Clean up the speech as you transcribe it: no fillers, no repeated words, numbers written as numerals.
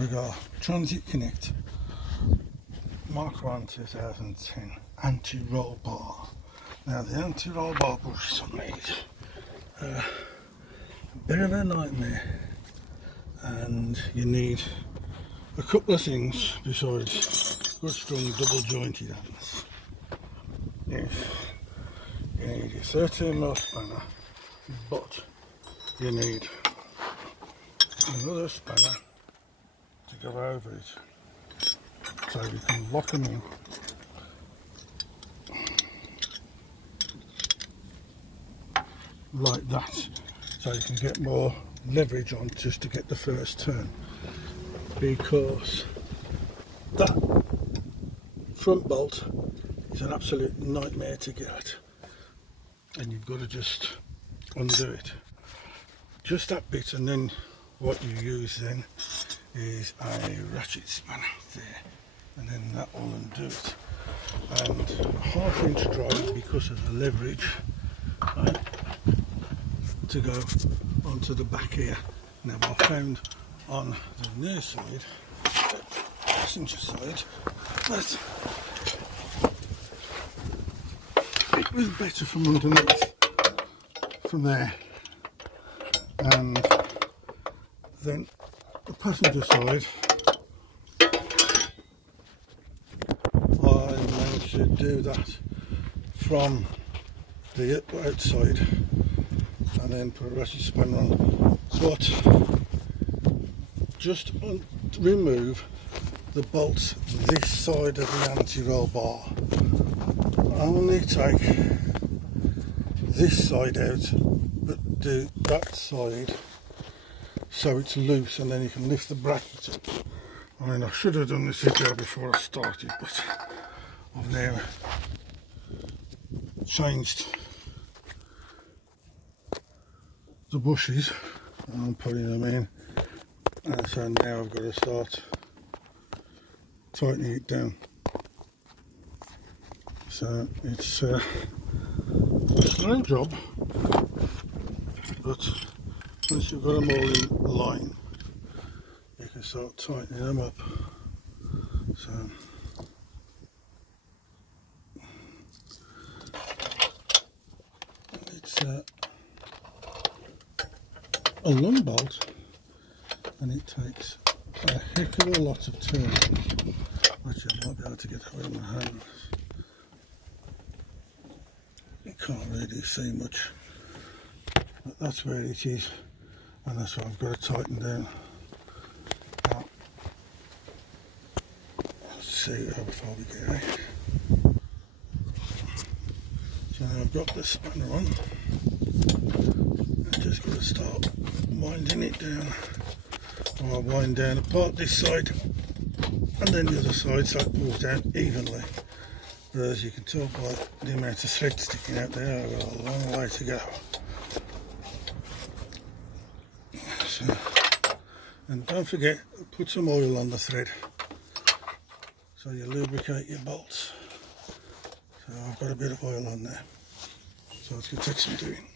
we got Transit Connect Mark 1 2010 anti-roll bar. Now the anti-roll bar brushes are made a bit of a nightmare, and you need a couple of things besides good strong double jointed hands. Yes, you need your 13mm spanner, but you need another spanner to go over it, so you can lock them in. Like that, so you can get more leverage on just to get the first turn, because that front bolt is an absolute nightmare to get at, and you've got to just undo it, just that bit, and then what you use then is a ratchet spanner there, and then that will undo it. And a 1/2 inch drive because of the leverage, right, to go onto the back here. Now I found on the near side, the passenger side, that it was better from underneath, from there, and then the passenger side I managed to do that from the outside, and then put a ratchet spanner on, but just remove the bolts this side of the anti-roll bar. Only take this side out, but do that side so it's loose, and then you can lift the bracket up. I mean, I should have done this video before I started, but I've now changed the bushes and I'm putting them in, and so now I've got to start tightening it down. So it's a slow job, but once you've got them all in line, you can start tightening them up. So it's a long bolt, and it takes a heck of a lot of turns, which I might be able to get out of my hands. You can't really see much, but that's where it is, and that's what I've got to tighten down. Now, let's see how far we get out. So now I've got the spanner on, I'm just going to start winding it down. I'll wind down a part this side and then the other side, so it pulls down evenly. But as you can tell by the amount of thread sticking out there, I've got a long way to go. So, and don't forget, put some oil on the thread so you lubricate your bolts. So I've got a bit of oil on there, so it's going to take some doing.